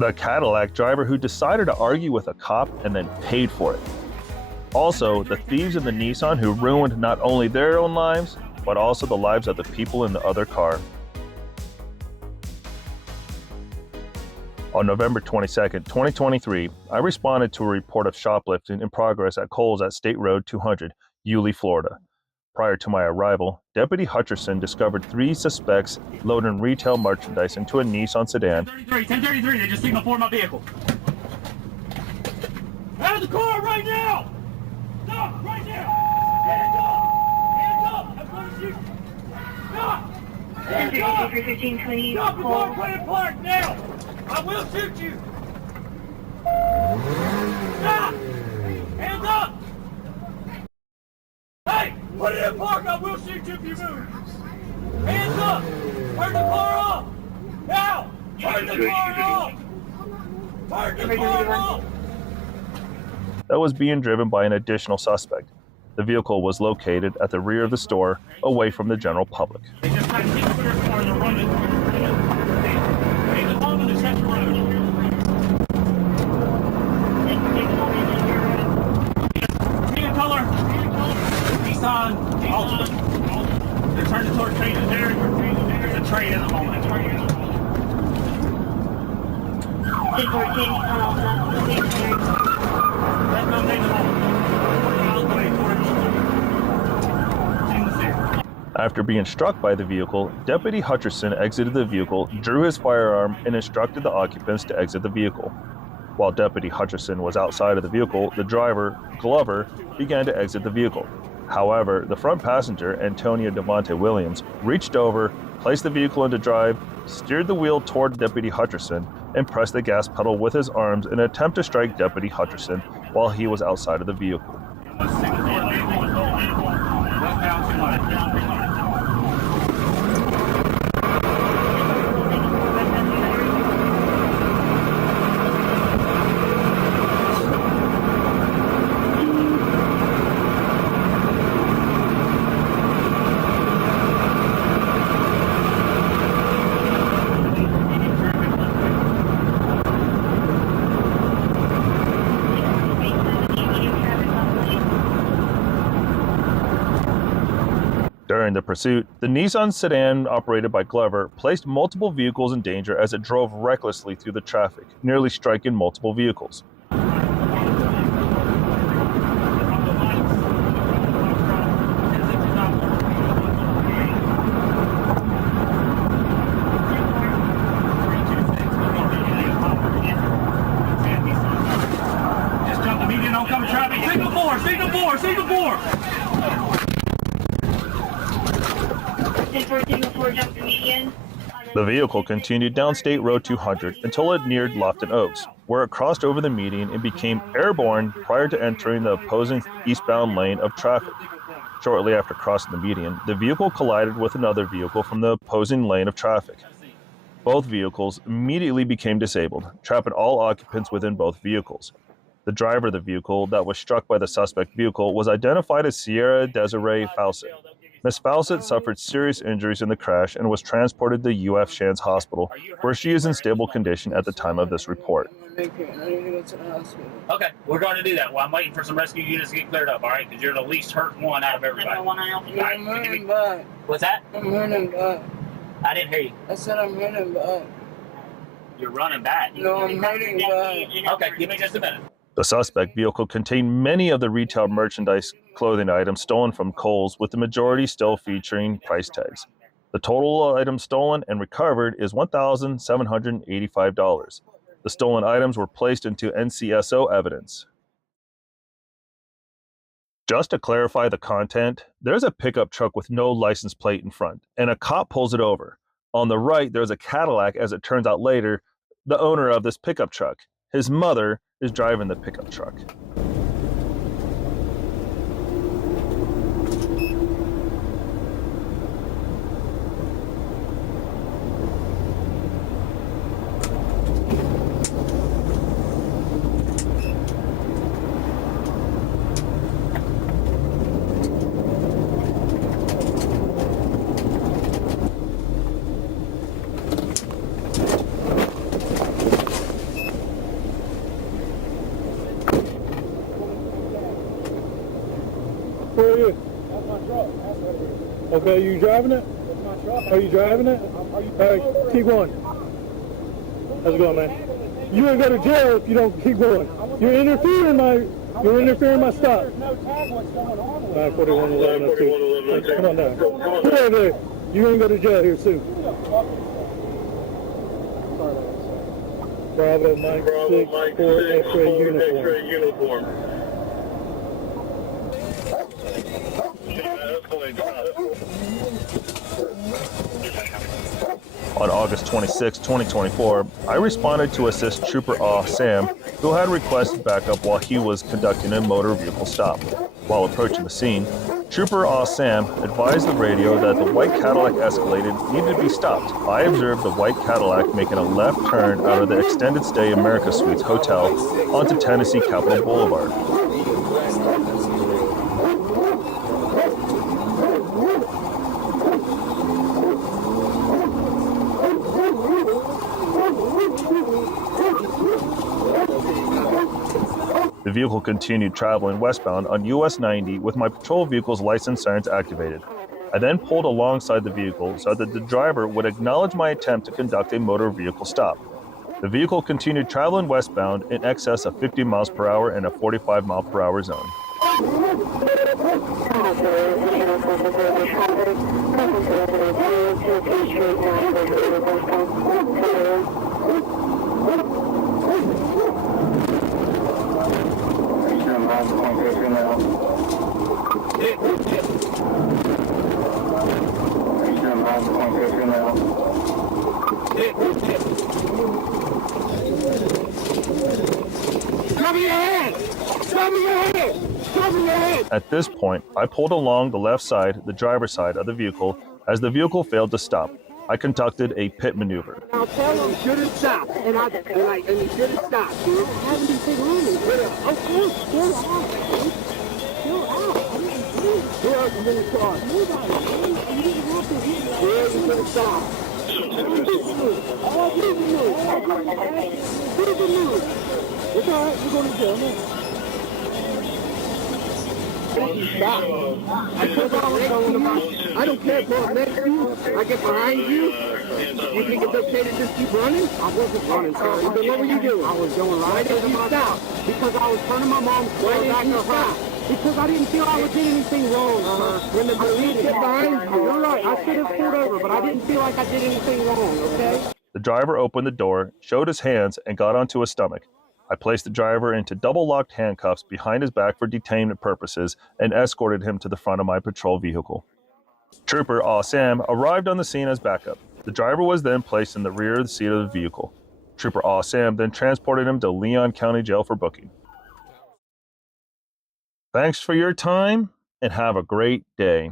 The Cadillac driver who decided to argue with a cop and then paid for it. Also, the thieves in the Nissan who ruined not only their own lives, but also the lives of the people in the other car. On November 22, 2023, I responded to a report of shoplifting in progress at Kohl's at State Road 200, Yulee, Florida. Prior to my arrival, Deputy Hutcherson discovered 3 suspects loading retail merchandise into a Nissan sedan. 1033, they just signaled for my vehicle. Out of the car right now! Stop, right now! Hands up! I'm going to shoot you! Stop! Hands up! 1520. Stop the car, put it park now! I will shoot you! Stop! Hands up! Hey! Put it in park! I will shoot you if you move! Hands up! Turn the car off! Now! Turn the car off! Turn the car off! That was being driven by an additional suspect. The vehicle was located at the rear of the store, away from the general public. They just got to keep clear of cars and run it. Hey, the mom in the center road. Tan color. Nissan. Altima. They're turning toward trade. There's a trade at the moment. 1014 on Altima. Let them take the moment. After being struck by the vehicle, Deputy Hutcherson exited the vehicle, drew his firearm, and instructed the occupants to exit the vehicle. While Deputy Hutcherson was outside of the vehicle, the driver, Glover, began to exit the vehicle. However, the front passenger, Antonio Devontae Williams, reached over, placed the vehicle into drive, steered the wheel toward Deputy Hutcherson, and pressed the gas pedal with his arms in an attempt to strike Deputy Hutcherson while he was outside of the vehicle. During the pursuit, the Nissan sedan operated by Glover placed multiple vehicles in danger as it drove recklessly through the traffic, nearly striking multiple vehicles. Just jump the median oncoming traffic. Signal 4, signal 4, signal 4. The vehicle continued down State Road 200 until it neared Lofton Oaks, where it crossed over the median and became airborne prior to entering the opposing eastbound lane of traffic. Shortly after crossing the median, the vehicle collided with another vehicle from the opposing lane of traffic. Both vehicles immediately became disabled, trapping all occupants within both vehicles. The driver of the vehicle that was struck by the suspect vehicle was identified as Sierra Desiree Fawcett. Ms. Fawcett suffered serious injuries in the crash and was transported to UF Shands Hospital, where she is in stable condition at the time of this report. Okay, we're going to do that. Well, I'm waiting for some rescue units to get cleared up, all right? Because you're the least hurt one out of everybody. I'm hurting back. What's that? I'm hurting back. I didn't hear you. I said I'm hurting back. You're running back. No, I'm hurting back. Okay, give me just a minute. The suspect vehicle contained many of the retail merchandise clothing items stolen from Kohl's, with the majority still featuring price tags. The total items stolen and recovered is $1,785. The stolen items were placed into NCSO evidence. Just to clarify the content, there's a pickup truck with no license plate in front, and a cop pulls it over. On the right, there's a Cadillac, as it turns out later, the owner of this pickup truck. His mother is driving the pickup truck. Okay, you driving it? Are you driving it? Keep going. How's it going, man? You ain't go to jail if you don't keep going. You're interfering my stop. There's no tag what's going on with 941-1102. Come on down. Get over there. You ain't go to jail here soon. Bravo Mike 6 4 X-ray uniform. On August 26, 2024, I responded to assist Trooper Sam, who had requested backup while he was conducting a motor vehicle stop. While approaching the scene, Trooper Sam advised the radio that the white Cadillac Escalade needed to be stopped. I observed the white Cadillac making a left turn out of the Extended Stay America Suites Hotel onto Tennessee Capitol Boulevard. The vehicle continued traveling westbound on US 90 with my patrol vehicle's license sirens activated. I then pulled alongside the vehicle so that the driver would acknowledge my attempt to conduct a motor vehicle stop. The vehicle continued traveling westbound in excess of 50 miles per hour in a 45 mile per hour zone. At this point, I pulled along the left side, the driver's side of the vehicle, as the vehicle failed to stop. I conducted a pit maneuver. I'll tell him you should have stopped, and you should have stopped. I haven't anything on me. Of course, still out. Still out. Who else is in the car? Nobody. You didn't have to hit me. Where you should have stopped. All didn't move. Didn't move. It's all right. You're going to jail, man. Stop. I don't care if I'm next to you. I get behind you. You think it's okay to just keep running? I wasn't running, sir. Then what were you doing? I was going right into my stop. Because I was turning my mom's car back to her. Because I didn't feel I did anything wrong, sir. When the police get behind you, you're right. I should have pulled over, but I didn't feel like I did anything wrong, okay? The driver opened the door, showed his hands, and got onto his stomach. I placed the driver into double-locked handcuffs behind his back for detainment purposes and escorted him to the front of my patrol vehicle. Trooper Sam arrived on the scene as backup. The driver was then placed in the rear of the seat of the vehicle. Trooper Sam then transported him to Leon County Jail for booking. Thanks for your time, and have a great day.